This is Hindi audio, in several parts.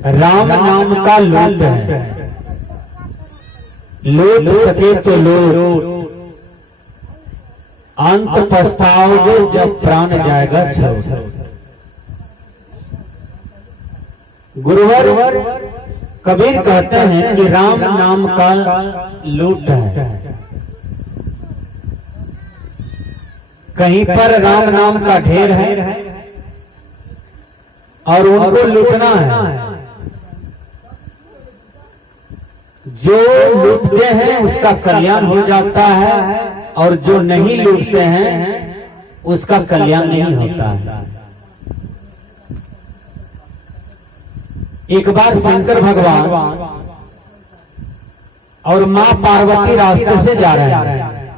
राम नाम का लूट है, लूट सके तो लूट, अंत पछताओगे जब प्राण जाएगा छोड़। गुरुवर कबीर कहते हैं कि राम नाम का लूट है, कहीं पर राम नाम का ढेर है और उनको लूटना है। जो लूटते हैं उसका कल्याण हो जाता है और जो नहीं लूटते हैं उसका कल्याण नहीं होता है। एक बार शंकर भगवान और मां पार्वती रास्ते से जा रहे हैं।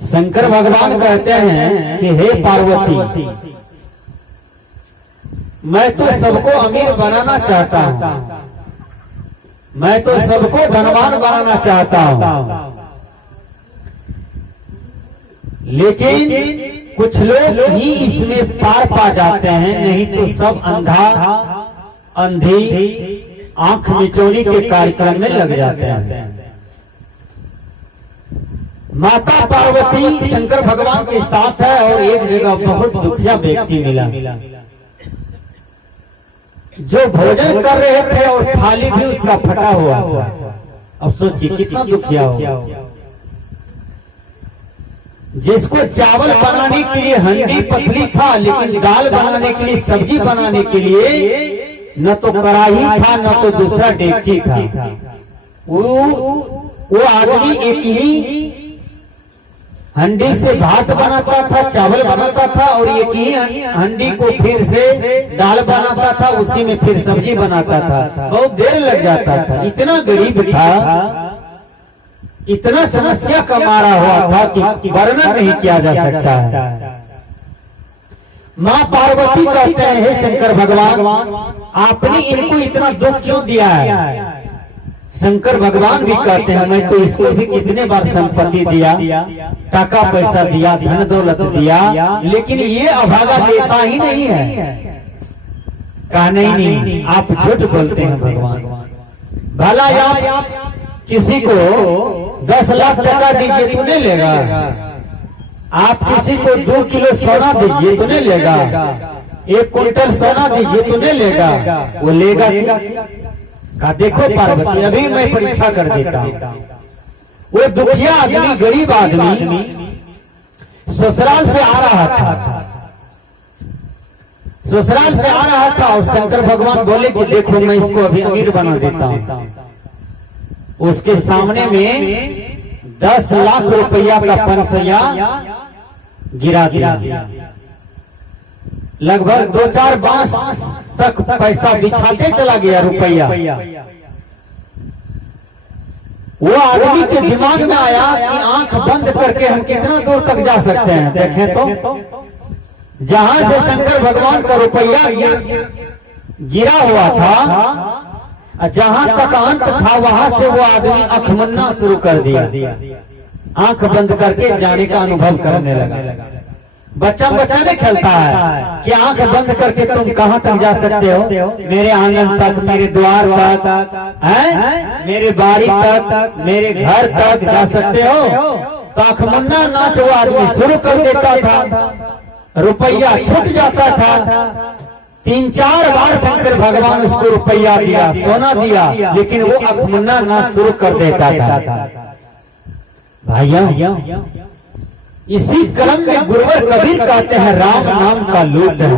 शंकर भगवान कहते हैं कि हे पार्वती, मैं तो सबको अमीर बनाना चाहता हूं, मैं तो सबको धनवान बनाना चाहता हूं, लेकिन कुछ लोग ही इसमें पार पा जाते हैं, नहीं तो सब अंधा अंधी आंख मिचौनी के कार्यक्रम में लग जाते हैं। माता पार्वती शंकर भगवान के साथ है और एक जगह बहुत दुखिया व्यक्ति मिला जो भोजन कर रहे थे और थाली भी उसका फटा हुआ था। अब सोचिए कितना दुखिया हो। जिसको चावल बनाने के लिए हंडी पतली था, लेकिन दाल बनाने के लिए सब्जी बनाने के लिए न तो कढ़ाई था न तो दूसरा डेगची था। वो आदमी एक ही हंडी से भात बनाता था, चावल बनाता था और एक ही हंडी को फिर से दाल बनाता था, उसी में फिर सब्जी बनाता था। बहुत देर लग जाता था। इतना गरीब था, इतना समस्या का मारा हुआ था कि वर्णन नहीं किया जा सकता है। मां पार्वती कहते हैं, हे शंकर भगवान, आपने इनको इतना दुख क्यों दिया है? शंकर भगवान भी कहते हैं, मैं तो इसको भी कितने बार संपत्ति दिया, टाका पैसा दिया, धन दौलत दिया, लेकिन ये अभागा देता ही नहीं है। कहा नहीं, आप झूठ बोलते हैं भगवान। भला आप किसी को 10 लाख टका दीजिए तो नहीं लेगा, आप किसी को 2 किलो सोना दीजिए तो नहीं लेगा, 1 क्विंटल सोना दीजिए तो नहीं लेगा, वो लेगा क्या? कहा देखो पार्वती, अभी मैं परीक्षा कर देता हूं। वो दुखिया आदमी, गरीब आदमी ससुराल से आ रहा था, ससुराल से आ रहा था और शंकर भगवान बोले कि देखो मैं इसको अभी अमीर बना देता हूं। उसके सामने में 10 लाख रुपया का पंसैया गिरा दिया। लगभग 2-4 बांस तक पैसा बिछाते चला गया रुपया। वो आदमी के दिमाग में आया कि आंख बंद करके हम कितना दूर तक जा सकते हैं। देखें तो जहां से शंकर भगवान का रुपया गिरा हुआ था, जहां तक अंत था वहां से वो आदमी आंख मन्ना शुरू कर दिया। आंख बंद करके जाने का अनुभव करने लगा। बच्चा में खेलता है कि आंख बंद करके तुम कहां तक जा सकते हो? मेरे आंगन तक, मेरे द्वार तक, हैं? मेरे बाड़ी तक, मेरे घर तक जा सकते हो? तो आंख मन्ना नाच वो आदमी शुरू कर देता था, रुपया छूट जाता था। 3-4 बार शंकर भगवान उसको रुपया दिया, सोना दिया, लेकिन वो आंख मन्ना नाच शुरू कर देता था। भाइयों, इसी क्रम में गुरुवर कबीर कहते हैं राम नाम का लूट है,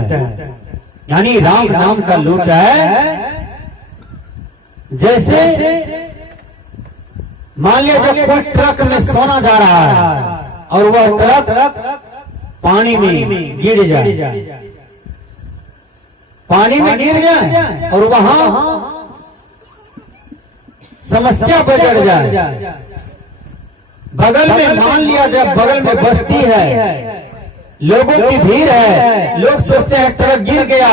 यानी राम नाम का लूट है। जैसे मान लिया जब कोई ट्रक में सोना जा रहा है और वह ट्रक पानी में गिर जाए, पानी में गिर जाए और वहां समस्या बजड़ जाए। बगल में मान लिया जब बगल में बस्ती है, लोगों की भीड़ है, लोग सोचते हैं ट्रक गिर गया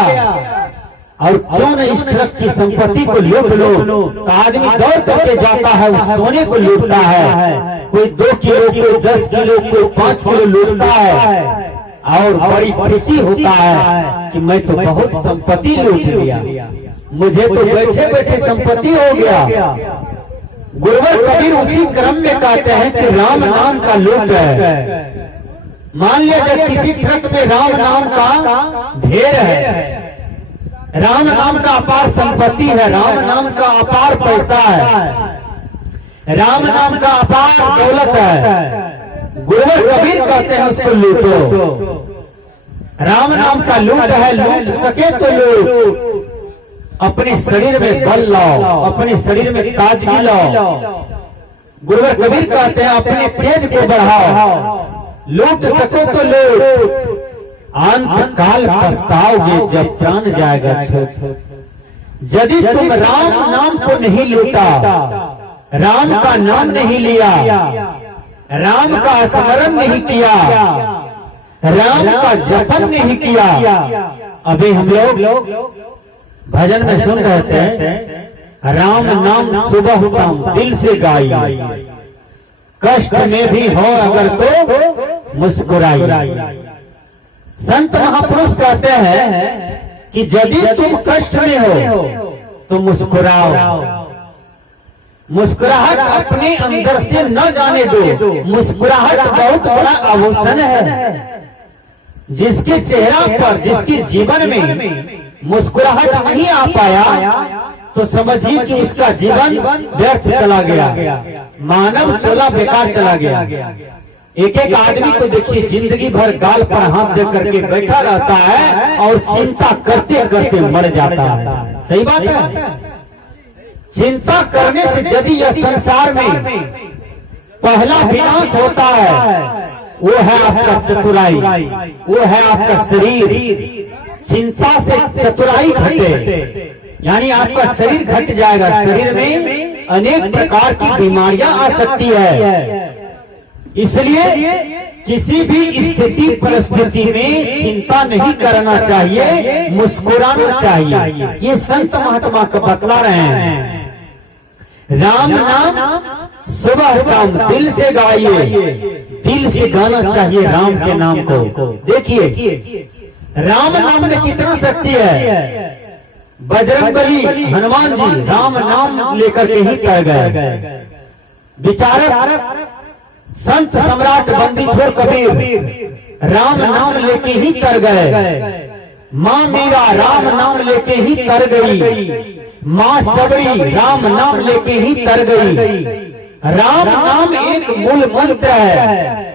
और क्यों न इस ट्रक की संपत्ति को लूट लो। तो आदमी दौड़ करके जाता है, उस सोने को लूटता है। कोई 2 किलो, कोई 10 किलो, कोई 5 किलो लूटता है। और बड़ी खुशी होता है कि मैं तो बहुत संपत्ति लूट लिया, मुझे तो बैठे बैठे संपत्ति हो गया। गुरुवर कबीर उसी क्रम में कहते हैं कि राम नाम का लूट है। मान लिया जब किसी ट्रक में राम नाम का ढेर है, राम नाम का अपार संपत्ति है, राम नाम का अपार पैसा है, राम नाम का अपार दौलत है, गुरुवर कबीर कहते हैं उसको लूटो। राम नाम का लूट है, लूट सके तो लूट। अपने शरीर में बल लाओ, अपने शरीर में ताजगी लाओ। गुरुवर कबीर कहते हैं अपने तेज को बढ़ाओ, लूट सको तो लूट। अंत काल पछताओगे जब प्राण जाएगा छूट। यदि तुम राम नाम को नहीं लूटा, राम का नाम नहीं लिया, राम का स्मरण नहीं किया, राम का जपन नहीं किया। अभी हम लोग भजन में सुन रहे थे, राम नाम सुबह शाम दिल से गाई, कष्ट में भी हो अगर तो मुस्कुराई। संत महापुरुष कहते हैं कि यदि तुम कष्ट में हो तो मुस्कुराओ। मुस्कुराहट अपने अंदर से न जाने दो। मुस्कुराहट बहुत बड़ा आभूषण है। जिसके चेहरा पर, जिसके जीवन में मुस्कुराहट नहीं आ पाया तो समझिए कि उसका जीवन व्यर्थ चला गया, मानव चला बेकार चला गया। एक एक आदमी को देखिए जिंदगी भर गाल पर हाथ दे करके बैठा रहता है और चिंता करते करते मर जाता है। सही बात है। चिंता करने से यदि यह संसार में पहला विनाश होता है, वो है आपका चतुराई, वो है आपका शरीर। चिंता से चतुराई घटे, यानी आपका शरीर घट जाएगा। शरीर में अनेक प्रकार की बीमारियां आ सकती है। इसलिए किसी भी स्थिति परिस्थिति में चिंता नहीं करना चाहिए, मुस्कुराना चाहिए। ये संत महात्मा को बतला रहे हैं। राम नाम सुबह शाम दिल से गाइए, दिल से गाना चाहिए राम के नाम को। देखिए राम नाम में कितना शक्ति है। बजरंगबली हनुमान जी राम नाम लेकर के ही कर गए। विचारक संत सम्राट बंदी छोड़ कबीर राम नाम लेके ही कर गए। माँ मीरा राम नाम लेके ही कर गई। माँ सबरी राम नाम लेके ही कर गई। राम नाम एक मूल मंत्र है।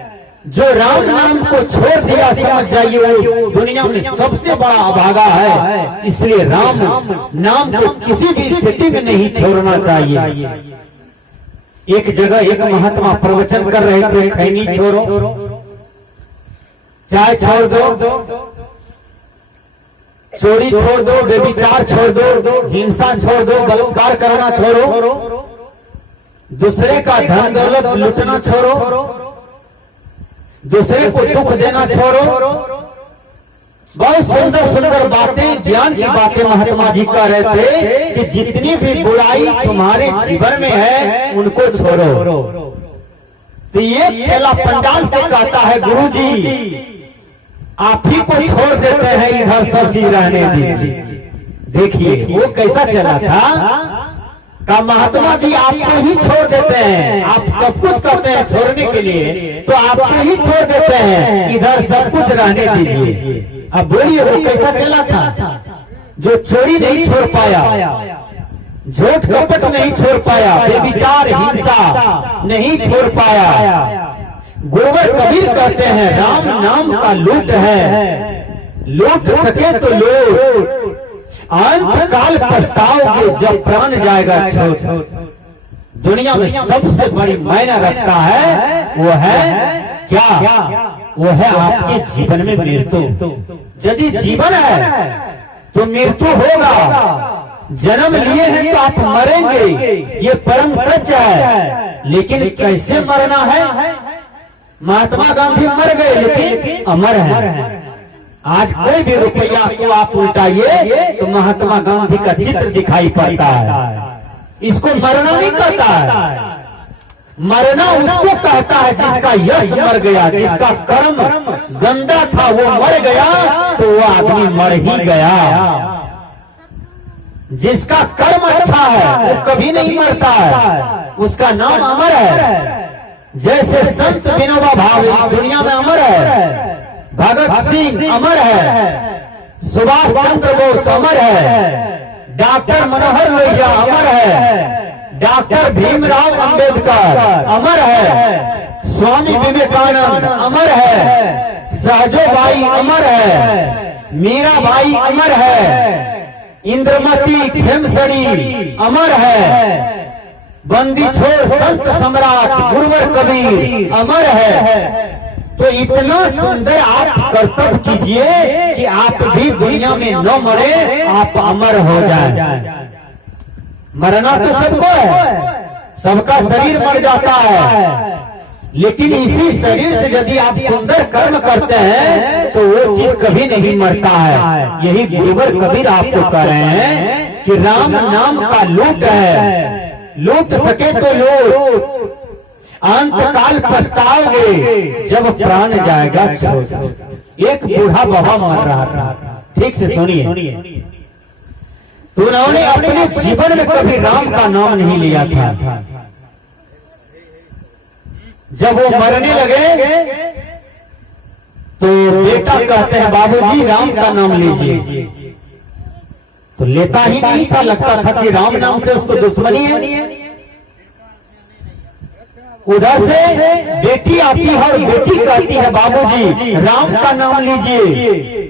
जो राम नाम को छोड़ दिया समझ जाइए वो दुनिया में सबसे बड़ा अभागा है। इसलिए राम नाम को किसी भी स्थिति में नहीं छोड़ना चाहिए। एक जगह एक महात्मा प्रवचन कर रहे थे, खैनी छोड़ो, चाय छोड़ दो, चोरी छोड़ दो, व्यभिचार छोड़ दो, हिंसा छोड़ दो, बलात्कार करना छोड़ो, दूसरे का धन दौलत लूटना छोड़ो, दूसरे को दुख देना छोड़ो। बहुत सुंदर सुंदर बातें, ज्ञान की बातें महात्मा जी कह रहे थे कि जितनी भी बुराई तुम्हारे जीवन में है उनको छोड़ो। तो ये चेला पंडाल से कहता है, गुरुजी आप ही को छोड़ देते हैं, इधर सब चीज रहने दीजिए। देखिए वो कैसा चला था का महात्मा जी आपको ही छोड़ देते हैं। आप सब कुछ करते हैं छोड़ने के लिए, तो आपको ही छोड़ देते हैं, इधर सब कुछ रहने दीजिए। अब बोलिए वो कैसा चला था? जो चोरी नहीं छोड़ पाया, झूठ कपट नहीं छोड़ पाया, बेविचार हिंसा नहीं छोड़ पाया। गुरुवर कबीर कहते हैं राम नाम का लूट है, लूट सके तो लूट। अंत काल पछताओगे जब प्राण जाएगा छूट। दुनिया में सबसे बड़ी मायना रखता है वो है क्या? वो है आपके जीवन में मृत्यु। यदि जीवन है तो मृत्यु होगा। जन्म लिए हैं तो आप मरेंगे, ये परम सच है। लेकिन कैसे मरना है? महात्मा गांधी मर गए लेकिन अमर है। आज कोई भी रुपया को आप उल्टाइए तो महात्मा गांधी का चित्र दिखाई पड़ता है। इसको मरना नहीं कहता है। मरना उसको कहता है जिसका यश मर गया, जिसका कर्म गंदा था वो मर गया तो वो आदमी मर ही गया। जिसका कर्म अच्छा है वो कभी नहीं मरता है, उसका नाम अमर है। जैसे संत विनोबा भावे दुनिया में अमर है, भगत सिंह अमर है, सुभाष चंद्र बोस अमर है, डॉक्टर मनोहर लोहिया अमर है, डॉक्टर भीमराव अंबेडकर अमर है, स्वामी विवेकानंद अमर है, सहजोबाई अमर है, मीराबाई अमर है, इंद्रमती खेमसड़ी अमर है, बंदी छोड़ संत सम्राट गुरुवर कबीर अमर है। तो इतना सुंदर आप कर्तव्य कीजिए कि आप भी दुनिया में न मरे, आप अमर हो जाए। मरना तो सबको है, सबका शरीर मर जाता है, लेकिन इसी शरीर से यदि आप सुंदर कर्म करते हैं तो वो चीज कभी नहीं मरता है। यही गुरुवर कबीर आपको कह रहे हैं कि राम नाम का लूट है, लूट सके तो लूट, अंत काल पछताओगे जब प्राण जाएगा छोड़। एक बूढ़ा बाबा मर रहा था, ठीक से सुनिए, तो उन्होंने अपने जीवन में कभी राम का नाम नहीं लिया था। जब वो मरने लगे तो बेटा कहते हैं बाबूजी राम का नाम लीजिए, तो लेता ही नहीं था, लगता था कि राम नाम से उसको दुश्मनी है। उधर से बेटी आती है और बेटी कहती है बाबूजी राम का नाम लीजिए,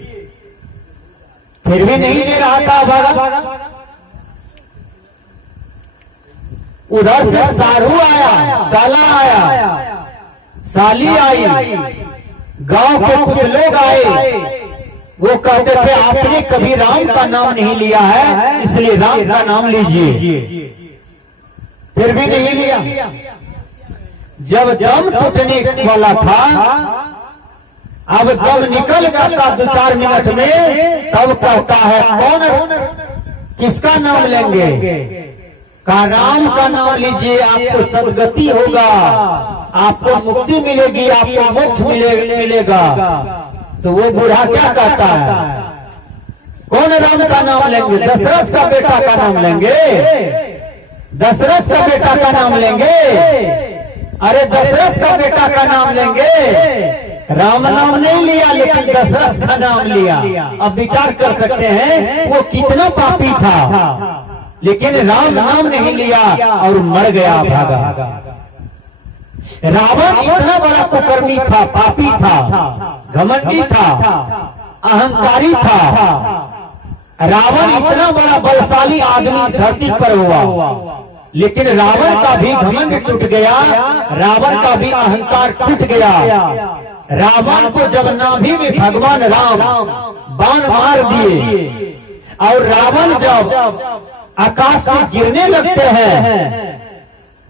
फिर भी नहीं ले रहा था बाबा। उधर से सारू आया, साला आया, साली आई, गांव के कुछ लोग आए, वो कहते थे आपने कभी राम का नाम नहीं लिया है इसलिए राम का नाम लीजिए, फिर भी नहीं लिया। जब दम टूटने वाला था, अब दम निकल जाता 2-4 मिनट में, तब कहता है कौन किसका नाम लेंगे? का राम का नाम लीजिए, आपको सदगति होगा, आपको मुक्ति मिलेगी, आपको मोक्ष मिलेगा। तो वो बूढ़ा क्या कहता है, कौन राम का नाम लेंगे? दशरथ का बेटा का नाम लेंगे, दशरथ का बेटा का नाम लेंगे, अरे दशरथ का बेटा का नाम लेंगे, राम नाम नहीं लिया लेकिन दशरथ का नाम लिया। अब विचार कर सकते हैं वो कितना पापी था, लेकिन राम नाम नहीं लिया और मर गया, भागा। रावण इतना बड़ा कुकर्मी था, पापी था, घमंडी था, अहंकारी था। रावण इतना बड़ा बलशाली आदमी धरती पर हुआ, लेकिन रावण का भी घमंड टूट गया, रावण का भी अहंकार टूट गया। रावण को जब नाभि में भगवान राम बाण मार दिए और रावण जब आकाश से गिरने लगते हैं,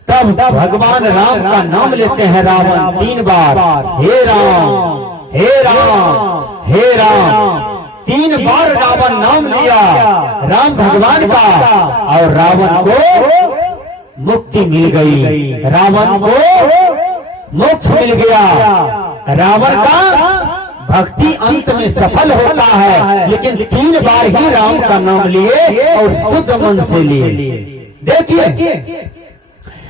तब भगवान राम का नाम लेते हैं रावण 3 बार, हे राम हे राम हे राम। 3 बार रावण नाम लिया राम भगवान का, और रावण को मुक्ति मिल गई, रावण को मोक्ष मिल गया। रावण का भक्ति अंत में सफल होता है, लेकिन 3 बार ही राम का नाम लिए और शुद्ध मन से लिए। देखिए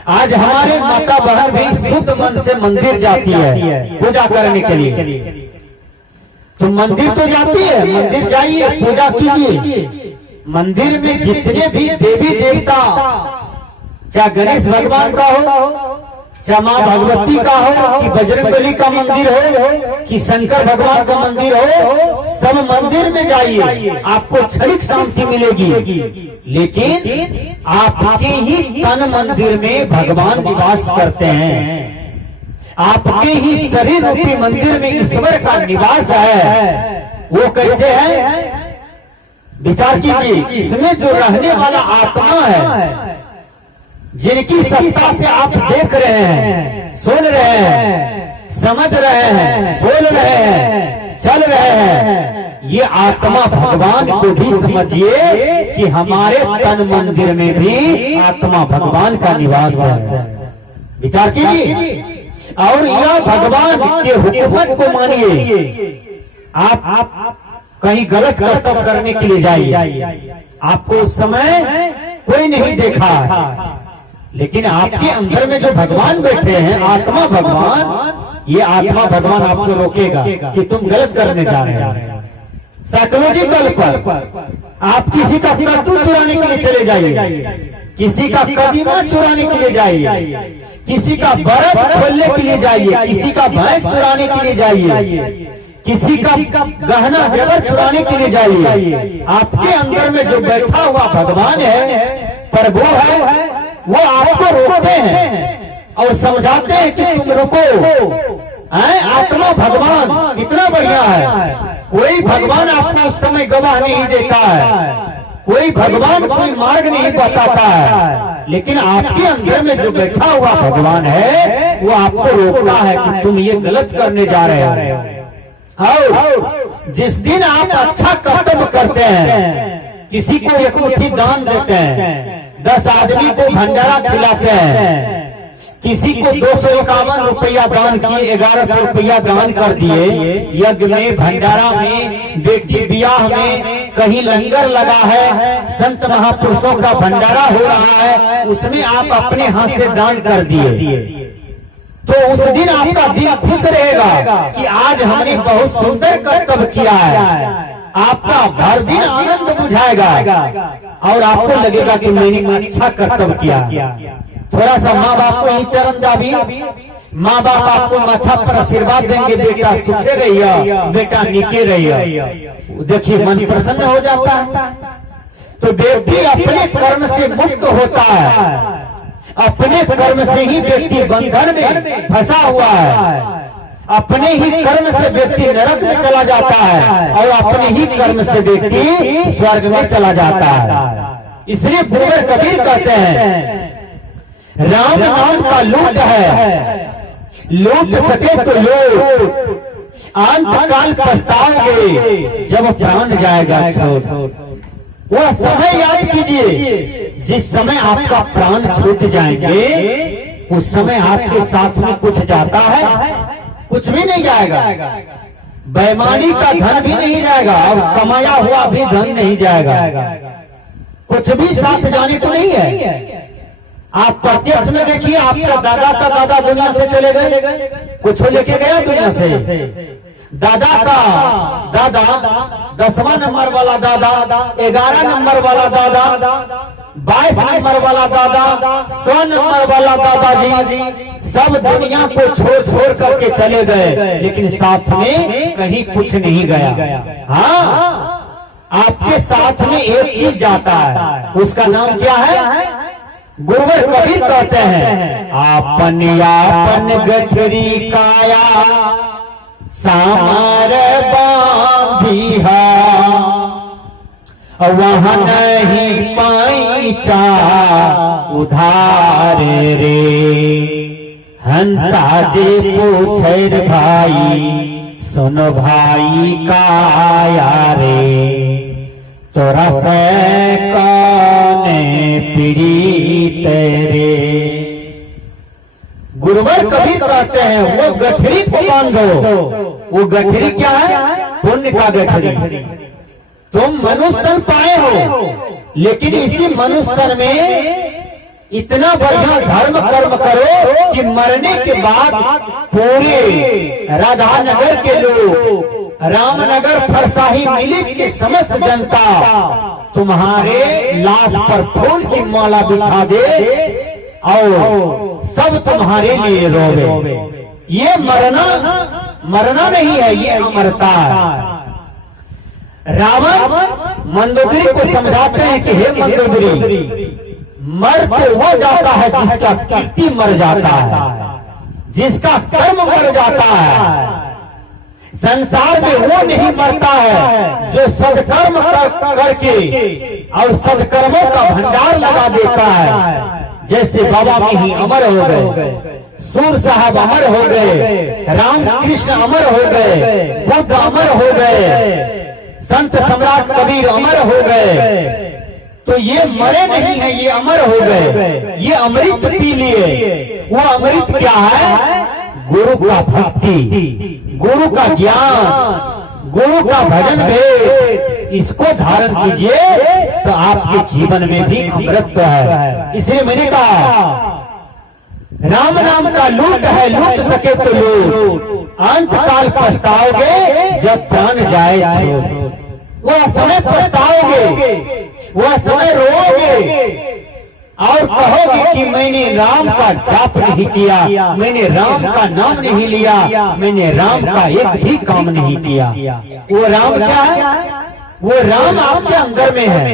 आज हमारे माता बहन भी शुद्ध मन से मंदिर जाती है पूजा करने के लिए। तो मंदिर तो जाती है, मंदिर जाइए, पूजा कीजिए। मंदिर में जितने भी देवी देवता, चाहे गणेश भगवान का हो, चाहे माँ भगवती का हो, कि बजरंगबली का मंदिर हो, कि शंकर भगवान का मंदिर हो, सब मंदिर में जाइए, आपको क्षणिक शांति मिलेगी। लेकिन आपके ही तन मंदिर में भगवान निवास करते हैं, आपके ही शरीर रूपी मंदिर में ईश्वर का निवास है। वो कैसे है? विचार कीजिए, इसमें जो रहने वाला आत्मा है, जिनकी सत्ता से आप देख रहे हैं, सुन रहे हैं, समझ रहे हैं, बोल रहे हैं, चल रहे हैं, ये आत्मा भगवान को भी समझिए कि हमारे तन मंदिर में भी आत्मा भगवान का निवास है। विचार कीजिए और यह भगवान के हुकूमत को मानिए। आप कहीं गलत कर्तव्य करने के लिए जाइए, आपको उस समय कोई नहीं देखा, लेकिन आपके अंदर में जो भगवान बैठे हैं, आत्मा भगवान, ये आत्मा भगवान आपको रोकेगा कि तुम गलत करने जा रहे हो। साइकोलॉजिकल पर आप किसी का कद्दू चुराने के लिए चले जाइए, किसी का कदीमा चुराने के लिए जाइए, किसी का बर्फ खोलने के लिए जाइए, किसी का भैंस चुराने के लिए जाइए, किसी का गहना जेवर चुराने के लिए जाइए। आपके अंदर में जो बैठा हुआ भगवान है, प्रभु है, वो आपको रोकते हैं और समझाते हैं कि तुम रुको। आत्मा भगवान कितना बढ़िया है। कोई भगवान आपको उस समय गवाह नहीं देता है, कोई भगवान कोई मार्ग नहीं बताता है, लेकिन आपके अंदर में जो बैठा हुआ भगवान है वो आपको रोकता है कि तुम ये गलत करने जा रहे हो। और जिस दिन आप अच्छा कर्तव्य करते हैं, किसी को एक मुट्ठी दान देते हैं, 10 आदमी को भंडारा खिलाते हैं, किसी को 251 रुपया दान किए, 1100 रुपया दान कर दिए, यज्ञ में, भंडारा में, बेटी ब्याह में, कहीं लंगर लगा है, संत महापुरुषों का भंडारा हो रहा है, उसमें आप अपने हाथ से दान कर दिए, तो उस दिन आपका दिल खुश रहेगा कि आज हमने बहुत सुंदर कर्तव्य किया है। आपका भर दिन आनंद बुझाएगा और आपको लगेगा कि मैंने अच्छा कर्तव्य किया। थोड़ा सा माँ बाप को ही चरण दाबी, माँ बाप आपको माथा पर आशीर्वाद देंगे, बेटा सुखे रहिए, बेटा निके रहिए, देखिए मन प्रसन्न हो जाता है। तो व्यक्ति अपने कर्म से मुक्त होता है, अपने कर्म से ही व्यक्ति बंधन में फंसा हुआ है, अपने ही कर्म से व्यक्ति नरक में चला जाता है और अपने ही कर्म से व्यक्ति स्वर्ग में चला जाता है। इसलिए बुजुर्ग कबीर कहते हैं, राम नाम का लूट है, लूट सके तो लूट, अंत काल पछताओगे जब प्राण जाएगा छोड़। वो समय याद कीजिए जिस समय आपका प्राण छूट जाएंगे, उस समय आपके साथ में कुछ जाता है, कुछ भी नहीं जाएगा। बेईमानी का धन भी नहीं जाएगा और कमाया हुआ भी धन नहीं जाएगा, कुछ भी साथ जाने को नहीं है। आप प्रत्यक्ष में देखिए, आपका दादा का दादा दुनिया से चले गए, कुछ लेके गया दुनिया से। दादा का दादा 10वां नंबर वाला दादा, 11 नंबर वाला दादा, 22 नंबर वाला दादा, 100 नंबर वाला दादाजी, सब दुनिया को छोड़ छोड़ करके चले गए, लेकिन साथ में कहीं कुछ नहीं गया। हाँ, आपके साथ में एक चीज जाता है, उसका नाम क्या है? गुरुवर कबीर कहते हैं, आपन यापन गठरी काया सामर बांधिहा, वह नहीं पैचा उधार रे। हंसा जे पूछे भाई, सुनो भाई काया रे, तोरा से कौने पीड़ी तेरे। गुरुवर कबीर कहते हैं, वो गठरी को बांधो। वो गठरी क्या है? पुण्य का गठरी। तुम मनुष्य तन पाए हो, लेकिन इसी मनुष्य तन में इतना बढ़िया धर्म कर्म करो कि मरने के बाद पूरे राधानगर के लोग, रामनगर, फरसाही, मिलिक की समस्त जनता तुम्हारे लाश पर फूल की माला बिछा दे और सब तुम्हारे लिए रोवे। ये मरना नहीं है, ये अमरता है। रावण मंदोदरी को समझाते हैं कि हे मंदोदरी, मर तो वो जाता है जिसका कीर्ति मर जाता है, जिसका कर्म मर जाता है। संसार में वो नहीं मरता है जो सदकर्म करके और सदकर्मों का भंडार लगा देता है। जैसे बाबा में ही अमर हो गए, सूर साहब अमर हो गए, राम कृष्ण अमर हो गए, बुद्ध अमर हो गए, संत सम्राट कबीर अमर हो गए। तो ये मरे नहीं है, ये अमर हो गए, ये अमृत पी लिए। वो अमृत क्या है? गुरु का भक्ति, गुरु का ज्ञान, गुरु का भजन भेद, इसको धारण कीजिए तो आपके जीवन में भी अमृत है। इसलिए मैंने कहा राम नाम का लूट है, लूट सके तो लूट, अंत काल पछताओगे जब प्राण जाए छोड़। वह समय पछताओगे, वह समय रोओगे और कहोगे कि मैंने राम का जाप नहीं किया, मैंने राम का नाम नहीं लिया, मैंने राम का एक भी काम नहीं किया। वो राम क्या है? वो राम आपके अंदर में है।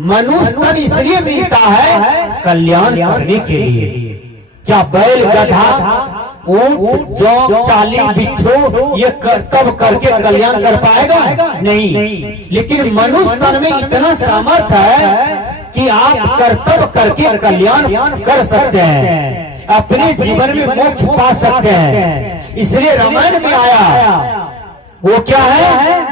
मनुष्य तन इसलिए मिलता है कल्याण करने के लिए। क्या बैल, गधा, ऊंट, जौ, चाली, बिच्छू ये कब करके कल्याण कर पाएगा? नहीं। लेकिन मनुष्य तन में इतना सामर्थ्य है कि आप कर्तव्य करके कल्याण कर सकते हैं, अपने जीवन में मोक्ष पा सकते हैं। इसलिए रामायण में आया वो क्या है?